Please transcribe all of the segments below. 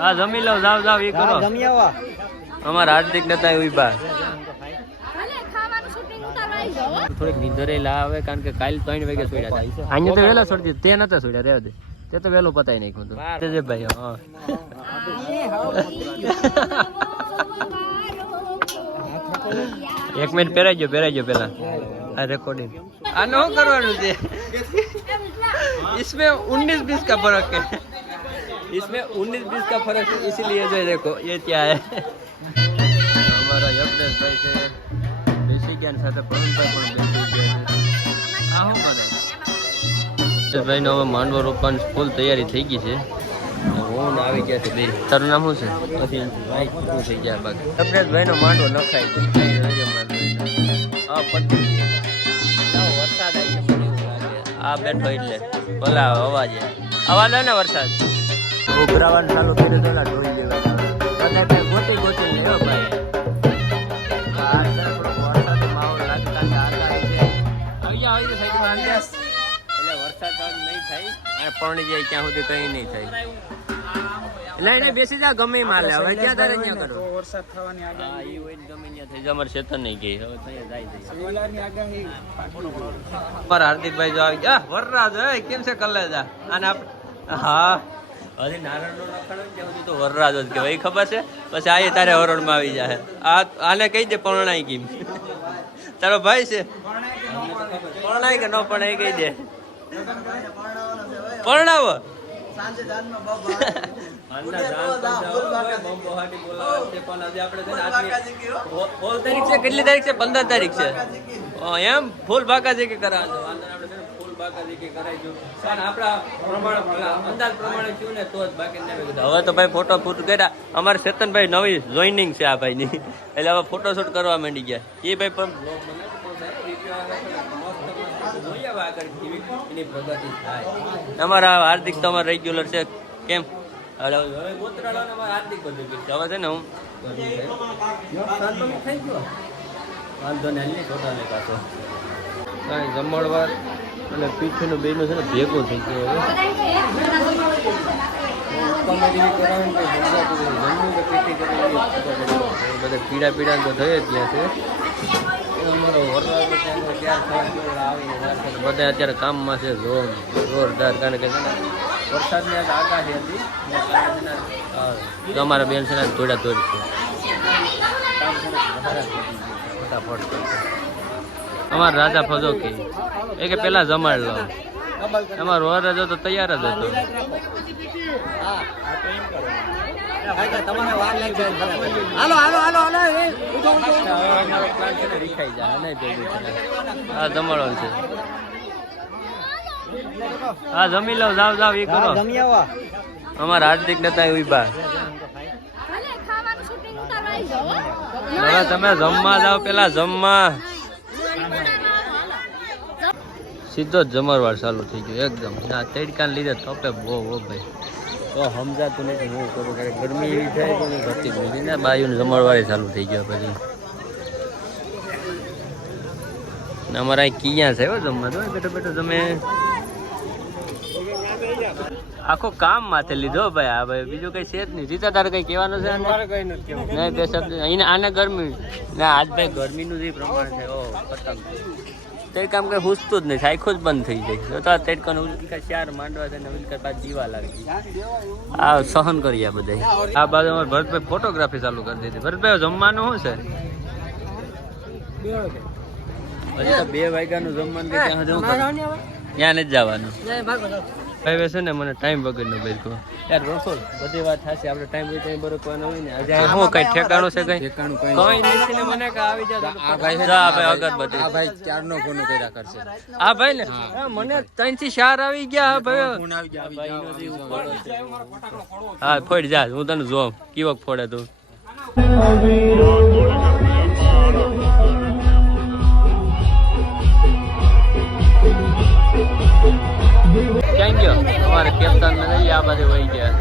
હા જમી લો, જાવ જાવ એ કરો. જમી આવો. અમારા હાર્દિક નતા એવી બા થોડીક નીંદરે લાવે કારણ કે કાલ 3 વાગે છોડ્યા હતા. અહીંયા તો વહેલા છોડી દીધું, તે નતા છોડ્યા, રહેવા દે. તે તો વહેલું પતાવી નાખ્યું હતું. તે ભાઈ હા એક મિનિટ પહેરાઈ ગયો પેલા આ રેકોર્ડિંગ. આનો શું કરવાનું છે? इसमें 19-20 का फर्क है, इसमें 19-20 का फर्क है, इसीलिए जो देखो ये क्या है. हमारा यज्ञेश भाई છે દેશી જ્ઞાન સાથે પ્રવીણભાઈ પણ બેસી ગયા છે. આ શું કરે? ભાઈ નો હવે માંડવો રોપવાની ફૂલ તૈયારી થઈ ગઈ છે. હું આવી ગયા છે બે. તારું નામ શું છે? ભાઈ શું થઈ ગયા બાકી યજ્ઞેશ ભાઈ નો માંડવો નખાય છે. હા પતી વરસાદ આવી છે. આ બેઠો એટલે ભલા અવાજ આવે ને વરસાદ ઉભરાવાનું ચાલુ કરી દો ને જોઈ લેવા કદાચ ગોતી ને હો ભાઈ. આ વરસાદ માહોલ લાગતા આગાહી છે. આવી જાય એટલે વરસાદ નહીં થાય અને પરણી જાય ત્યાં સુધી કઈ નહીં થાય. એટલે એને બેસી જા ગમે માલે. હવે ક્યાં તારે ક્યાં કરો વરસાદ થવાની આગાહી હોય ને ગમે ત્યાં થઈ જાય. અમારે શેતન નહીં ગઈ હવે ત્યાં જાય સોલારની આગાહી. અમારા હાર્દિકભાઈ જો આવી ગયા વરરાજ હે કેમ છે કલેજા અને હા હજી નારણનો નખાણો ત્યાં સુધી તો વરરાજ જ કહેવાય ખબર છે. પછી આ તારે હરોળમાં આવી જાય. આને કહી દે પરણાઈ ગઈ. તારો ભાઈ છે પરણાય કે ન પરણાય કહી દે. પરણાવો કેટલી તારીખ છે? 15 તારીખ છે. એમ ફૂલ બાકાજી કે કરાવવાનું ફૂલ બાકાજી કે કરાવી આપડા પ્રમાણે અંદાજ પ્રમાણે થયું ને તો જ બાકી. હવે તો ભાઈ ફોટો ફૂટ કર્યા. અમારે ચેતનભાઈ નવી જોઈનિંગ છે આ ભાઈ ની એટલે હવે ફોટોશૂટ કરવા માંડી ગયા. એ ભાઈ પણ અમારા હાર્દિક તો અમારે રેગ્યુલર છે. કેમ હવે હાર્દિક બધું હવે છે ને હું વાંધો ને છોટાને કાઢો કાંઈ જમણવાર અને પીઠનું બેનું છે ને ભેગું થઈ ગયું. હવે બધા પીડા તો થઈ જ ગયા છે. બધા અત્યારે કામમાં છે જોરદાર કારણ કે વરસાદની આગાહી હતી. અમારા બેન છે ને થોડા છે ફટાફટ. અમારા રાજા ફજો કે પેલા જમાડ લો. અમારો વરરાજ હતો તૈયાર જ હતો. હા જમાડવાનું છે. હા જમી લો, જાવ જાવ એ કરો. અમારા હાર્દિક નતા એવી બા તમે જમવા જાવ પેલા જમવા. સીધો જ જમરવાર ચાલુ થઈ ગયો એકદમ. આ તડકાને લીધે તપે બહુ ભાઈ તો સમજાતું નથી હું કરું. ક્યારેક ગરમી એવી થાય તો ઘટી ગઈ ને બાયુને જમણવારે ચાલુ થઈ ગયો. પછી અમારા કિયા છે જમવા તો બેઠો બેઠો તમે આખો કામ માથે લીધો ભાઈ. આ ભાઈ બીજું કઈ છે જ નહીં. જીતા તારે કઈ કહેવાનું છે નહીં બે શબ્દ આને ગરમી ના આજ ભાઈ ગરમીનું જે પ્રમાણ છે ઓ પતંગ તે કામ કઈ હુસતું જ નહીં. આખો જ બંધ થઈ જાય તો તેડકાનું ઉલકા ચાર માંડવા છે ને ઉલકા પાછ જીવા લાગી. આ સહન કરી આ બધા. આ બાજુ અમારે ભરતભાઈ ફોટોગ્રાફી ચાલુ કરી દીધી. ભરતભાઈ જમવાનું શું છે? હજી તો 2 વાગ્યાનું જમવાનું ત્યાં નથી જવાનું. ભાઈ છે ને મને ટાઈમ વગરનો ભાઈ યાર રસોડ બધી વાત થશે. આપણે ટાઈમ હોય ત્યાં બરોબર હોય ને આજે શું કઈ ઠેકાણું છે? કઈ નથી ને મને આવી જાય. આ ભાઈ અગરબત્તી આ ભાઈ 4 નો ફોન કર્યા કરશે. આ ભાઈ ને મને 3 થી 4 આવી ગયા. ભાઈ ફોન આવી ગયા. હા ફોડ જા હું તને જોઉં કેવક ફોડે તું. ક્યાં ગયો અમારે કેપ્ટન ને લઈ આ બાજુ વહી ગયા.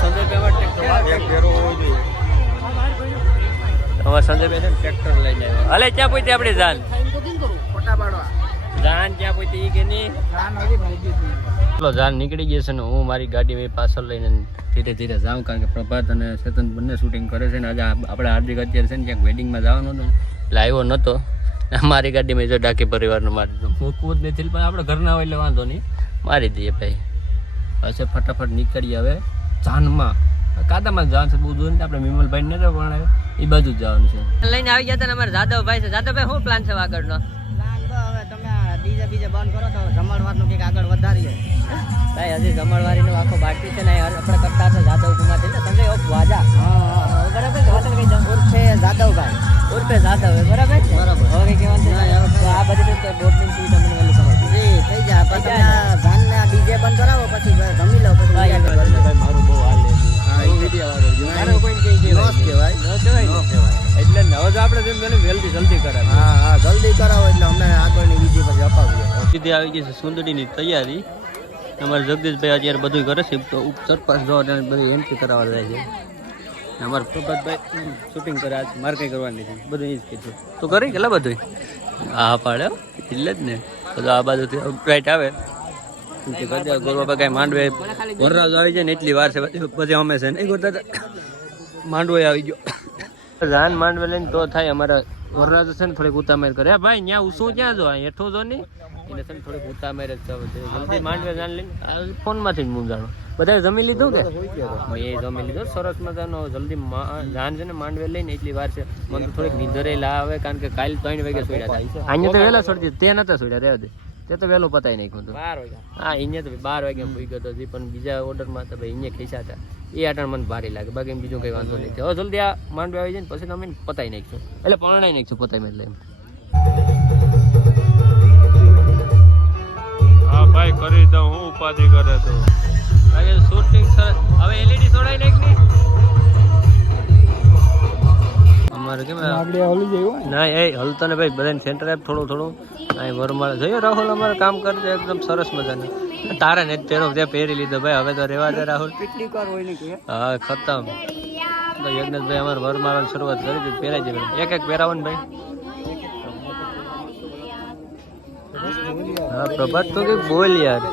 સંજયભાઈ છે ટ્રેક્ટર લઈને આવ્યા. હલે ક્યાં પૂછતી આપડી જાન જાન ક્યાં પૂછતી કે નહીં? ચલો જાન નીકળી ગઈ છે ને હું મારી ગાડી મેં પાછળ લઈને ધીરે ધીરે જાઉં, કારણ કે પ્રભાત અને ચેતન બંને શૂટિંગ કરે છે ને આજે આપણે હાર્દિક અત્યારે છે ને ક્યાંક વેડિંગમાં જવાનું હતું એટલે આવ્યો નહોતો. મારી ગાડીમાં જો ડાકી પરિવારનું મારી મૂકવું જ નથી, પણ આપણે ઘરના હોય એટલે વાંધો નહીં, મારી દઈએ ભાઈ. હશે ફટાફટ નીકળીએ હવે જાનમાં. કાદામાં જવાનું છે, બહુ દૂર નથી, આપણે વિમલભાઈ ને પણ એ બાજુ જ જવાનું છે. લઈને આવી ગયા હતા ને અમારા જાદવભાઈ છે. જાદવભાઈ શું પ્લાન છે આગળનો? હવે તમે ડીજે બીજે બંધ કરો તો જમણવારનું કંઈક આગળ વધારીએ. ભાઈ હજી જમણવારીનો આખો બાકી છે ને આપણે કરતા હતા જાદવ કુમારથી ને સંજય ઓફ વાજા. બરાબર ઉર્ફે જાદવભાઈ ઉર્ફે જાદવ બરાબર છે. હવે કહેવાનું તો આ બધી તો બોટની સુવિધા મને વેલું કરાવી થઈ જાય. પછી ધાનના ડીજે બંધ કરાવો પછી જમી લો. પછી ભાઈ મારું બહુ હાલ એટલે હવે તો આપણે જલ્દી કરાવીએ. હા જલ્દી કરાવો એટલે અમને આગળની વિધિ પછી અપાવીએ. સીધી આવી ગઈ છે સુંદડીની તૈયારી. અમારે જગદીશભાઈ અત્યારે બધું કરે છે, તો ચટપાસ જો બધી એન્ટ્રી કરાવવા જાય છે. અમારે પ્રભાતભાઈ શૂટિંગ કરે, આજ મારે કંઈ કરવાની નથી, બધું એ જ કીધું તો કરી કેટલા બધું હા પાડે એટલે જ ને. બધું આ બાજુથી રાઈટ આવે ગોરબાપા કાંઈ માંડવે વરરાજ આવી જાય ને એટલી વાર છે પછી અમે છે ને એ કરતા માંડવો આવી ગયો. જાન માંડવે લઈને તો થાય. અમારા વરરાજ છે ને થોડીક ઉતામેર કરે ભાઈ ત્યાં ઉસું ક્યાં જો હેઠો જો નહીં એટલે છે ને થોડીક ઉતામેર જ જલ્દી માંડવે જાન લઈને ફોનમાંથી જ મૂંઝાણો. બધાએ જમી લીધું કે મેં જમી લીધું સરસ મજાનો. જલ્દી જાન છે ને માંડવે લઈને એટલી વાર છે મને તો થોડીક નીંદરે આવે, કારણ કે કાલે 3 વાગે સોડ્યા થાય. અહીંયા તો વહેલા છોડી દીધું, તે નતા સોડ્યા રહેવા દે, તે તો વહેલું પતાવી નાખ્યું હતું 12 વાગ્યા. હા અહીંયા તો 12 વાગ્યા પૂઈ ગયો હતો, પણ બીજા ઓર્ડરમાં તો ભાઈ અહીંયા ખેંચા હતા એ આટાણ મને ભારી લાગે, બાકી બીજું કંઈ વાંધો નહીં. હવે જલ્દી આ માંડવે આવી જાય ને પછી તમે પતાવી નાખશું, એટલે પરણાઈ નાખશું પતાવી એટલે એમ. હા ભાઈ કરી દઉં હું ઉપાધિ કરે તો શૂટિંગ હવે એલઈડી છોડાઈ નાખ ની અમારે કેમ આપણે હલી જાય ના એ હલતા ને ભાઈ બધાને સેન્ટર આપ થોડું થોડું અહીં વરમાળ જોઈએ. રાહુલ અમારે કામ કરશે એકદમ સરસ મજાનું. તારે ને પહેરો તે પહેરી લીધો ભાઈ, હવે તો રેવા દે રાહુલ. હા ખતમ. તો યજ્ઞેશભાઈ અમારે વરમાળાની શરૂઆત કરી દીધી, પહેરાઈ દે એક એક પહેરાવો ને ભાઈ. હા પ્રભાત તો કઈક બોલ યાર.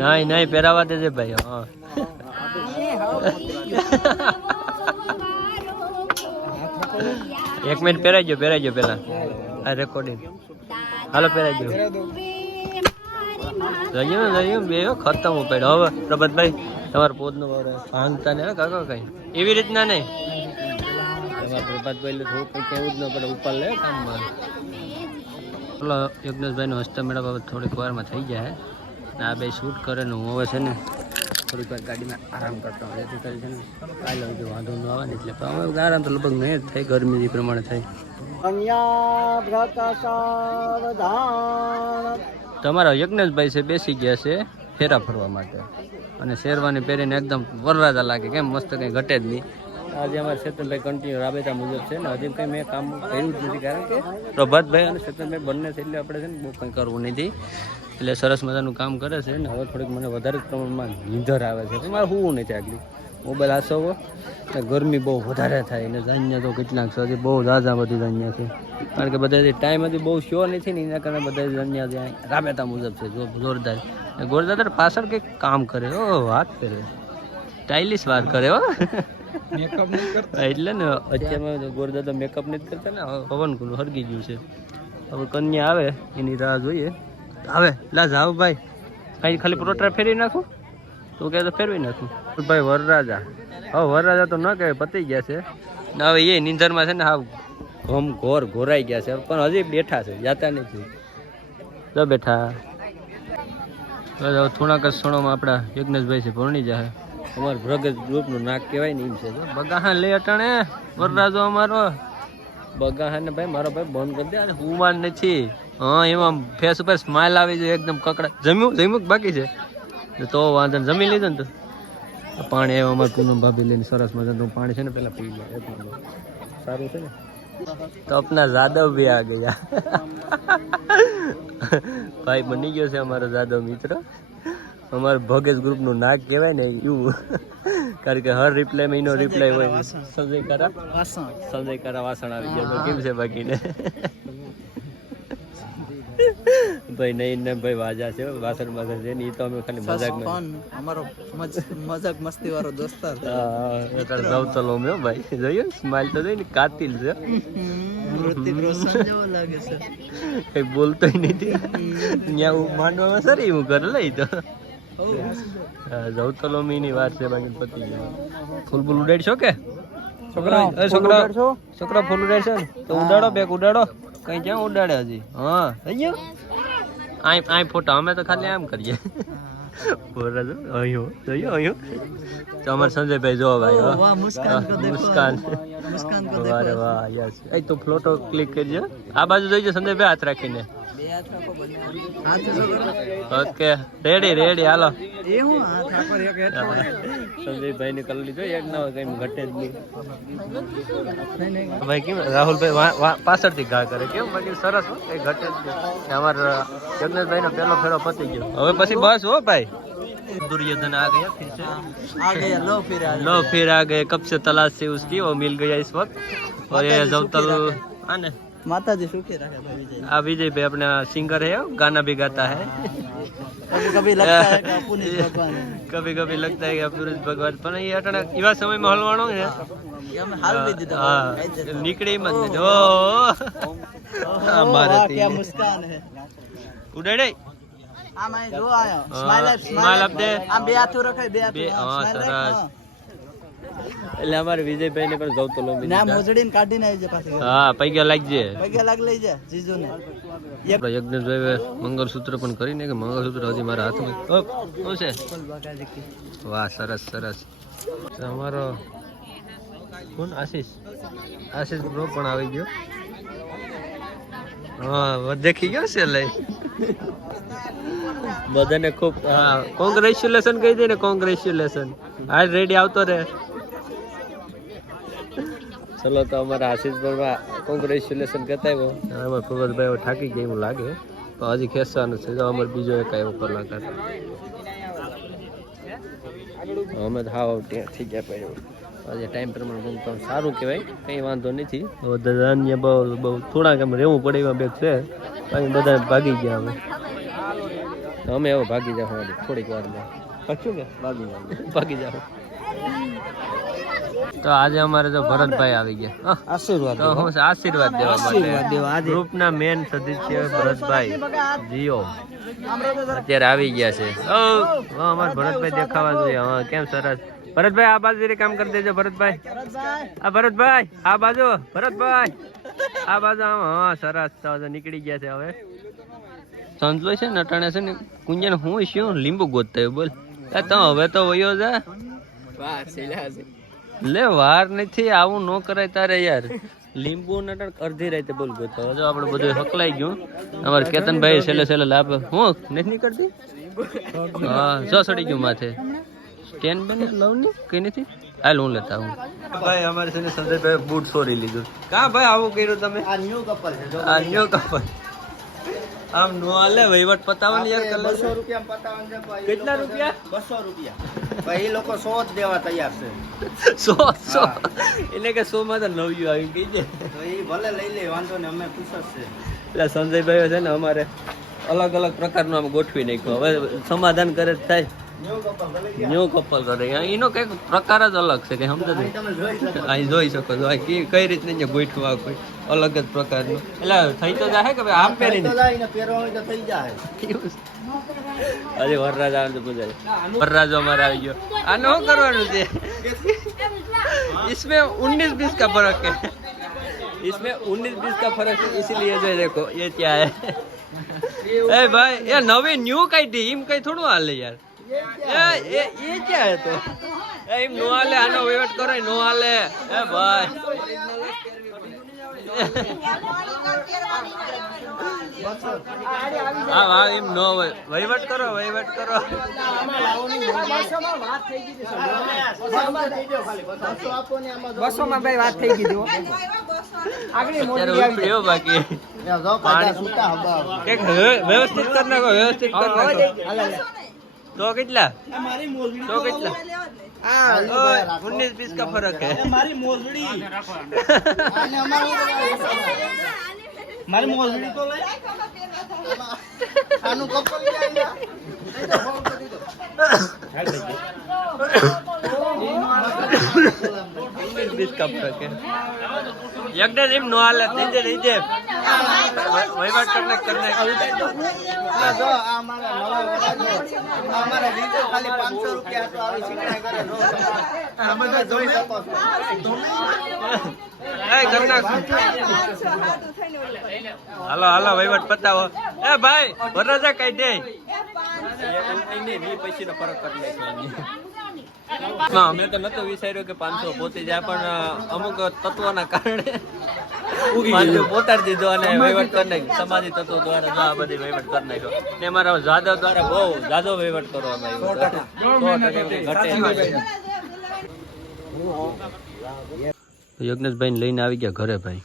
નહીં નહીં પહેરાવા દેજે ભાઈ. હા એક મિનિટ પહેરાઈ ગયો પેલા આ રેકોર્ડિંગ. હાલો પહેરાઈ ગયો જઈએ બે ખતમ ઉપાડ્યો. હવે પ્રભાતભાઈ તમારા પોતનો ભાંગતા ને કાકા કઈ એવી રીતના નહીં. તમારા પ્રભાતભાઈ એટલે થોડું કંઈ કહેવું જ ન પડે, ઉપર લે કામમાં. ચલો યજ્ઞેશભાઈનો હસ્તા મેળા બાબત થોડીક વારમાં થઈ જાય. આ બે શૂટ કરે ને હું હવે છે ને થોડીક વાર ગાડીમાં આરામ કરતા હોય, જેથી કરી છે ને કાલે જો વાંધો ન આવે ને એટલે અમે આરામ તો લગભગ નહીં જ થાય, ગરમી જે પ્રમાણે થાય. તમારા યજ્ઞેશભાઈ છે બેસી ગયા છે ફેરા ફરવા માટે, અને શેરવાની પહેરીને એકદમ વરરાજા લાગે, કેમ મસ્ત કંઈ ઘટે જ નહીં. આજે અમારે ચેતનભાઈ કન્ટિન્યુ રાબેતા મુજબ છે ને હજી કંઈ મેં કામ કર્યું જ નથી, કારણ કે પ્રભાતભાઈ અને ચેતનભાઈ બંને છે એટલે આપણે છે ને બહુ કંઈ કરવું નથી, એટલે સરસ મજાનું કામ કરે છે ને. હવે થોડીક મને વધારે પ્રમાણમાં નીંદર આવે છે, મારે હોવું નથી આગળ મોબાઈલ આસવો ને ગરમી બહુ વધારે થાય ને. જાન્યા તો કેટલાક છે હજી બહુ ઝાઝા બધી જાન્યા છે, કારણ કે બધા ટાઈમ હજી બહુ શ્યોર નથી ને એના કારણે બધા જાન્યા ત્યાં રાબેતા મુજબ છે જોરદાર. ગોરદાદર પાછળ કંઈક કામ કરે, ઓ વાત કરે સ્ટાઇલિશ વાત કરે હો એટલે ને અત્યારમાં ગોરદાદા મેકઅપ નથી કરતા ને. પવન કુલું હરગી ગયું છે, હવે કન્યા આવે એની રાહ જોઈએ. આવે લા જાવ ભાઈ, કઈ ખાલી પ્રોટ્રા ફેરવી નાખું તું કહે તો ફેરવી નાખું. ભાઈ વરરાજા હવે વરરાજા તો ન કહેવાય, પતી ગયા છે ને હવે એ નીંદરમાં છે ને હા ઘમ ઘોર ઘોરાઈ ગયા છે, પણ હજી બેઠા છે જાતા નથી. જો બેઠા થોડાક જ ક્ષણોમાં આપણા યજ્ઞેશભાઈ છે ભરણી જાય. અમારું ભગત ગ્રુપનું નાક કહેવાય ને એમ છે. બગાહા લે અટાણે વરરાજો અમારો બગાહા ને ભાઈ મારો ભાઈ બંધ કરી દે. અરે હુમાન નથી. હા એમાં ફેસ ઉપર સ્માઇલ આવી જાય એકદમ કકડા. જમ્યું બાકી છે તો વાંધો ને જમી લીધું ને તો પાણી એવા અમારે પૂનમ ભાભી લઈને સરસ મજાનું પાણી છે ને પેલા પી લે સારું છે ને. તો આપના જાદવ ભી આ ગયા ભાઈ બની ગયો છે અમારો જાદવ મિત્ર. અમારે ભગત ગ્રુપનું નાક કહેવાય ને એવું, કારણ કે હર રિપ્લાયમાં એનો રિપ્લાય હોય. સંજય કરા વાસણ આવી ગયો કેમ છે બાકીને ભાઈ નહીં ને ભાઈ વાજા છે વાસણ બાસણ છે ને એ તો અમે ખાલી મજાકમાં અમારો મજાક મસ્તી વાળો દોસ્તાર અત્યારે જવતલો મેં ભાઈ જોયું સ્માઈલ તો જોઈ ને કાતિલ છે ઋતિક રોશન જેવો લાગે છે કઈ બોલતો નથી ત્યાં હું માંડવામાં સરી હું ઘર લઈ તો જવતલો મીની વાત છે બાકી પતી ગયો ફૂલ ફૂલ ઉડાડશો કે છોકરા છોકરા ફૂલ ઉડાડશો ને તો ઉડાડો બેગ ઉડાડો કઈ ક્યાં ઉડાડે હજી હા થઈ ગયો આઈ ફોટા અમે તો ખાલી આમ કરીએ બોરા જો અયો જોયો અયો તો અમાર સંજયભાઈ જો ભાઈ વાહ મુસ્કાન કો દેખો મુસ્કાન કો દેખો વાહ વાહ યસ એ તો ફોટો ક્લિક કરજો આ બાજુ જોઈજો સંજયભાઈ હાથ રાખીને બે હાથ રાખો બંને હાથ જો ઓકે રેડી હાલો એ હું હાથ રાખો એક હેઠો સંજયભાઈ ને કરી લીધો એક ના કઈ ઘટે જ નહીં નહીં ભાઈ કેમ રાહુલભાઈ પાછળથી ઘા કરે કેમ બાકી સરસ હો કઈ ઘટે જ નહીં અમારા જગનેશભાઈ નો પેલો ફેરો પતી ગયો હવે પછી બસ હો ભાઈ दुर्योधन आ गया फिर से आ गया लो फिर आ गए कब से तलाश से उसकी वो मिल गया इस वक्त और ये जवतल आने माताजी सुखी रखे भाई विजय विजय भाई अपना सिंगर है गाना भी गाता है कभी लगता है कि पुनीत भगवान कभी लगता है कि पुरुष भगवान पर ये अटना इवा समय में हलवाणो है हम हाल भी दीदो हां निकड़ी मत दो हमारे क्या मुस्कान है उड़े આ મેં જો આયો સ્માઈલ અપ દે આ બે હાથ રખાય બે હાથ હા સરસ એટલે અમારે વિજયભાઈ ને પણ જવતલો ના મોજડીને કાઢીને આવી છે પાછી હા પૈગા લાગજે પૈગા લાગ લઈ જા જીજુ ને યજ્ઞેશભાઈ મંગળસૂત્ર પણ કરીને કે મંગળસૂત્ર હજી મારા હાથમાં શું છે વાહ સરસ અમારો કોણ આશીષ બ્રો પણ આવી ગયો હા દેખી ગયો છે લઈ બધાને ખૂબ હા કોંગ્રેચ્યુલેશન કહી દે ને કોંગ્રેચ્યુલેશન હા રેડી આવતો રે ચલો તો અમારા આશીષ ભાઈ કોંગ્રેચ્યુલેશન કહેતા આવ્યો ફુગતભાઈ થાકી ગયા એવું લાગે તો હજી ખેંચવાનું છે તો અમારે બીજો એક આવ્યો કલાકાર અમે તો હાવ થઈ ગયા પડ્યો આજે ટાઈમ પ્રમાણે તો સારું કહેવાય કંઈ વાંધો નથી અન્ય બહુ થોડાક એમ રહેવું પડે એવા બેગ છે પછી બધા ભાગી ગયા અમે હવે ભાગી જાવ થોડીક વારમાં પાછું કે ભાગી જાવ તો આજે અમારે તો ભરતભાઈ આવી ગયા આશીર્વાદ તો હું આશીર્વાદ દેવા માટે ગ્રુપના મેન સદસ્ય ભરતભાઈ જીઓ અત્યારે આવી ગયા છે અમારે ભરતભાઈ દેખાવા જોઈએ હા કેમ સરસ ભરતભાઈ આ બાજુ કામ કરી દેજો ભરતભાઈ આ બાજુ ભરતભાઈ આ બાજુ આમ હા સરસ નીકળી ગયા છે હવે સંતલો છે ને અટાણે છે ને કુંજન હું શું લીંબુ ગોતતા બોલ તો હવે તો વયો જા લે વાર નથી આવું ન કરાય તારે યાર લીંબુ નટણ અડધી રાતે બોલ ગયો જો આપણે બધું હકલાઈ ગયું અમારે કેતનભાઈ છેલ્લે લાભ હું નથી કરતી હા જો સડી ગયું માથે સ્ટેન્ડ બને લવ ને કઈ નથી હાલ હું લેતા હું ભાઈ અમારે છે ને સંજયભાઈ બૂટ સોરી લીધું કા ભાઈ આવું કર્યું તમે આ ન્યુ કપલ છે આ ન્યુ કપલ આમ નો હાલે વહીવટ પતાવવાની યાર કલર 200 રૂપિયા પતાવન છે ભાઈ કેટલા રૂપિયા 200 રૂપિયા ભાઈ એ લોકો 100 જ દેવા તૈયાર છે 100 એટલે કે 100 માં તો નવ્યું આવી ગઈ છે તો એ ભલે લઈ લે વાંધો ને અમે ખુશ જ છે એટલે સંજયભાઈ છે ને અમારે અલગ પ્રકારનું આમ ગોઠવી નાખ્યું હવે સમાધાન કરે થાય ન્યુ કપલ કરે એનો કઈક પ્રકાર જ અલગ છે કે સમજો અહીં જોઈ શકો છો કઈ રીતને ગોઠવા કોઈ અલગ જ પ્રકારનું એટલે થઈ તો જાય કે ભાઈ આમ પહેરીને પહેરવાનું તો થઈ જાય અરે વરરાજ આવે તો પૂજાય વરરાજો અમારે આવી ગયો આ નો કરવાનું છે इसमें 19-20 का फर्क है इसमें 19-20 का फर्क है इसीलिए जो देखो ये क्या है ए भाई ये नवी न्यू कई टीम कई थोड़ो हाल यार ये क्या है तो એમ નો હાલે આનો વેટ કરો નો હાલે એ ભાઈ હા હા એમ નો વહીવટ કરો બસો માં ભાઈ વાત થઈ ગઈ બાકી વ્યવસ્થિત કરી નાખો તો કેટલા 19-20 का फर्क है મારી મોજડી તો લઈ આનું કપલ જાય बीस का फर्क है यज्ञ इम नो हालत दीजिए दीजिए वहीवट करने આ જો આ મારા નવા વડાજો આ મારા રીતો ખાલી 500 રૂપિયા તો આવી શીખડાઈ કરે જો આ બધા જોઈ શકો છો એ ઘરના હાલો હાલો વહીવટ પતાવો એ ભાઈ વરરાજા કઈ દે પૈસી નો ફરક કરી ના અમે તો નતો વિચાર્યું કે 500 પહોંચી જાય પણ અમુક તત્વોના કારણે 500 પહોંચાડી દીધો અને વહીવટ કરી નાખ્યો સમાધિ તત્વો દ્વારા જો આ બધી વહીવટ કરી નાખ્યો ને અમારા જાદવ દ્વારા બહુ જાદો વહીવટ કરવામાં આવ્યો યજ્ઞેશભાઈ લઈને આવી ગયા ઘરે ભાઈ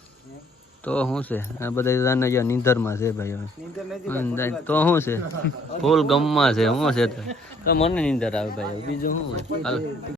તો શું છે આ બધા નીંદરમાં છે ભાઈ હવે તો શું છે ફૂલ ગમમાં છે શું છે તો મને નીંદર આવે ભાઈ બીજું શું હાલ